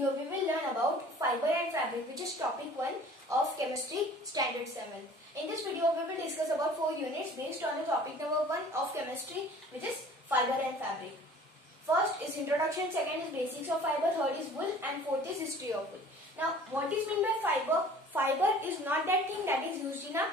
video we will learn about fiber and fabric, which is topic 1 of chemistry standard 7. In this video we will discuss about 4 units based on the topic number 1 of chemistry, which is fiber and fabric. First is introduction, second is basics of fiber, third is wool, and fourth is history of wool. Now what is meant by fiber? Fiber is not that thing that is used in a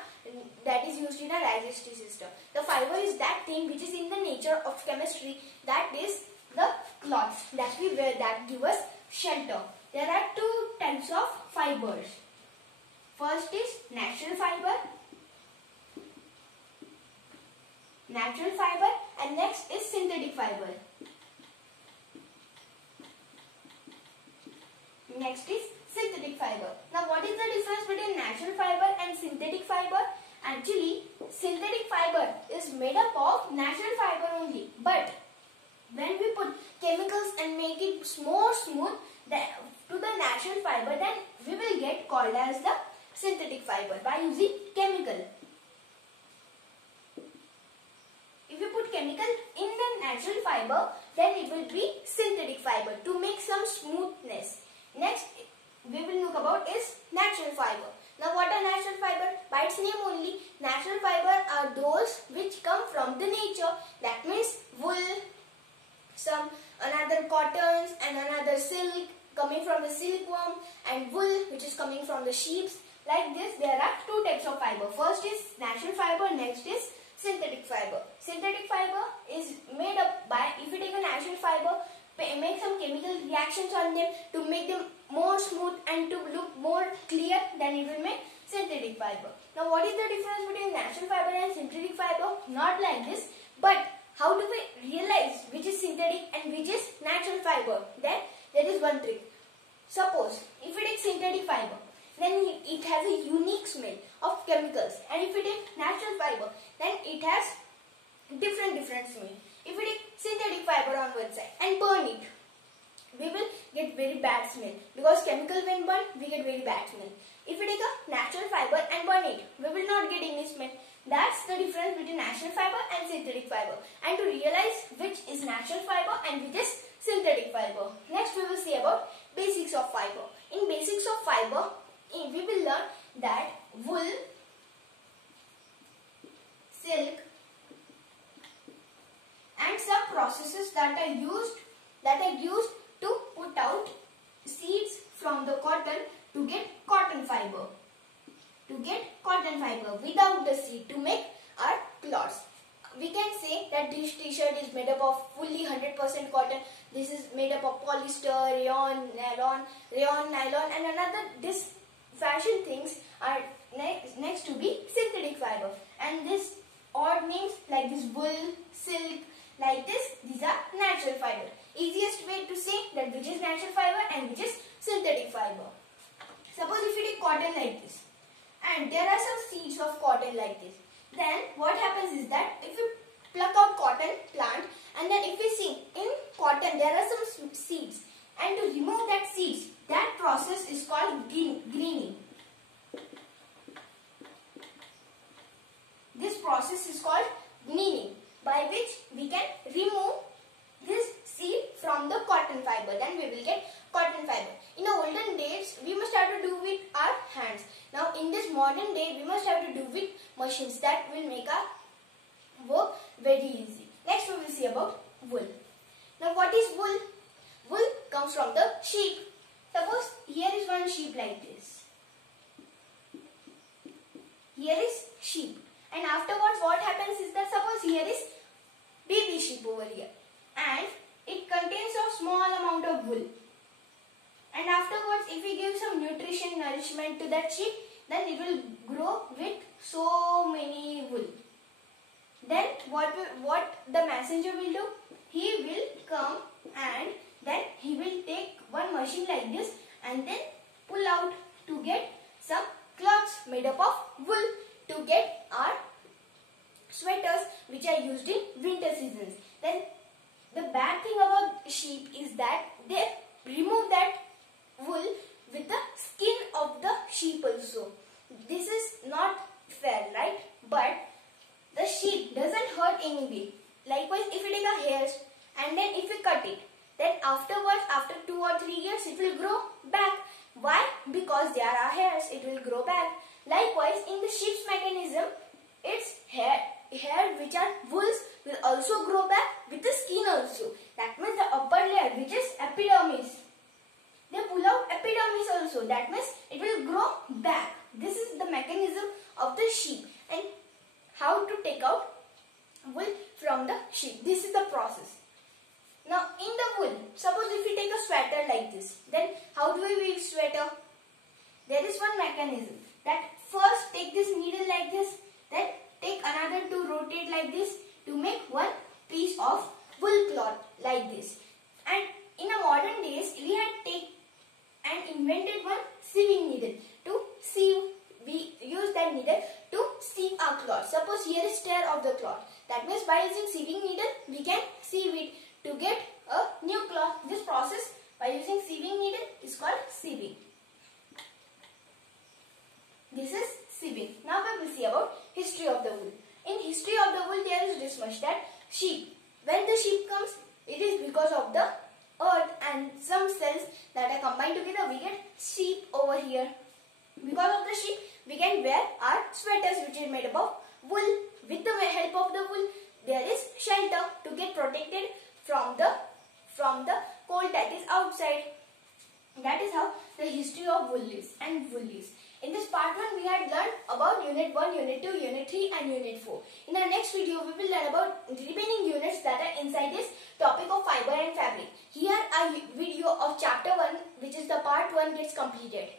digestive system. The fiber is that thing which is in the nature of chemistry, that is the cloths that we wear that give us shelter. There are two types of fibers. First is natural fiber, and next is synthetic fiber. Next is synthetic fiber. Now what is the difference between natural fiber and synthetic fiber? Actually, synthetic fiber is made up of natural fiber only, but when we put chemicals and make it more smooth to the natural fiber, then we will get called as the synthetic fiber by using chemical. If you put chemical in the natural fiber, then it will be synthetic fiber to make some smoothness. Next we will look about is natural fiber. Now what are natural fiber? By its name only, natural fiber are those which come from the nature. That means wool, some another cottons and another silk coming from the silkworm, and wool which is coming from the sheep. Like this, there are two types of fiber. First is natural fiber, next is synthetic fiber. Synthetic fiber is made up by, if you take a natural fiber, make some chemical reactions on them to make them more smooth and to look more clear, then it will make synthetic fiber. Now what is the difference between natural fiber and synthetic fiber? Not like this, but how do we realize which is synthetic and which is natural fiber? Then there is one trick. Suppose if we take synthetic fiber, then it has a unique smell of chemicals, and if we take natural fiber, then it has different smell. If we take synthetic fiber on one side and burn it, we will get very bad smell, because chemical when burned we get very bad smell. If we take a natural fiber and burn it, we will not get any smell. That's the difference between natural fiber and synthetic fiber. And to realize which is natural fiber and which is synthetic fiber, next we will see about basics of fiber. In basics of fiber, we will learn that wool, silk, and some processes that are used to put out seeds from the cotton to get cotton fiber. Without the seed to make our cloths. We can say that this t-shirt is made up of fully 100% cotton. This is made up of polyester, rayon, nylon, and another this fashion things are next to be synthetic fiber. And this odd names like this wool, silk, like this, these are natural fiber. Easiest way to say that which is natural fiber and which is synthetic fiber. Suppose if you take cotton like this, and there are some seeds of cotton like this, then what happens is that if you pluck out cotton plant, and then if we see in cotton there are some seeds, and to remove that seeds, that process is called greening. This process is called greening, by which we can remove this seed from the cotton fiber. Then we will get cotton fiber. In the olden days, we must have to do with our hands. Now in this modern day, we must have to do with machines that will make our work very easy. Next we will see about wool. Now what is wool? Wool comes from the sheep. Suppose here is one sheep like this. Here is sheep. And afterwards what happens is that suppose here is baby sheep over here, and it contains a small amount of wool. And afterwards if we give some nourishment to that sheep, then it will grow with so many wool. Then what the messenger will do? He will come and then he will take one machine like this and then pull out to get some cloths made up of wool to get our sweaters which are used in winter seasons. Then the bad thing about sheep is that they remove that wool with the skin of the sheep also. This is not fair, right? But the sheep doesn't hurt anyway. Likewise, if you take a hair and then if you cut it, then afterwards, after 2 or 3 years, hairs, it will grow back. Why? Because there are hairs, it will grow back. Likewise, in the sheep's mechanism, its hair which are wools will also grow back with the skin also. That means the upper layer, which is epidermis, they pull out epidermis also. That means it will grow back. This is the mechanism of the sheep, and how to take out wool from the sheep. This is the process. Now in the wool, suppose if we take a sweater like this, then how do we weave sweater? There is one mechanism, that first take this needle like this, then take another to rotate like this to make one piece of wool cloth like this. And in a modern days, we had take and invented one sieving needle to sieve. We use that needle to sieve our cloth. Suppose here is tear of the cloth. That means by using sieving needle, we can sieve it to get a new cloth. This process by using sieving needle is called sieving. This is sieving. Now we will see about history of the wool. In history of the wool, there is this much, that sheep, when the sheep comes, it is because of the earth and some cells that are combined together, we get sheep over here. Because of the sheep, we can wear our sweaters, which is made up of wool. With the help of the wool, there is shelter to get protected from the cold that is outside. That is how the history of wool is and wool is. In this part 1, we had learned about Unit 1, Unit 2, Unit 3 and Unit 4. In our next video, we will learn about the remaining units that are inside this topic of fiber and fabric. Here, our video of Chapter 1, which is the part 1, gets completed.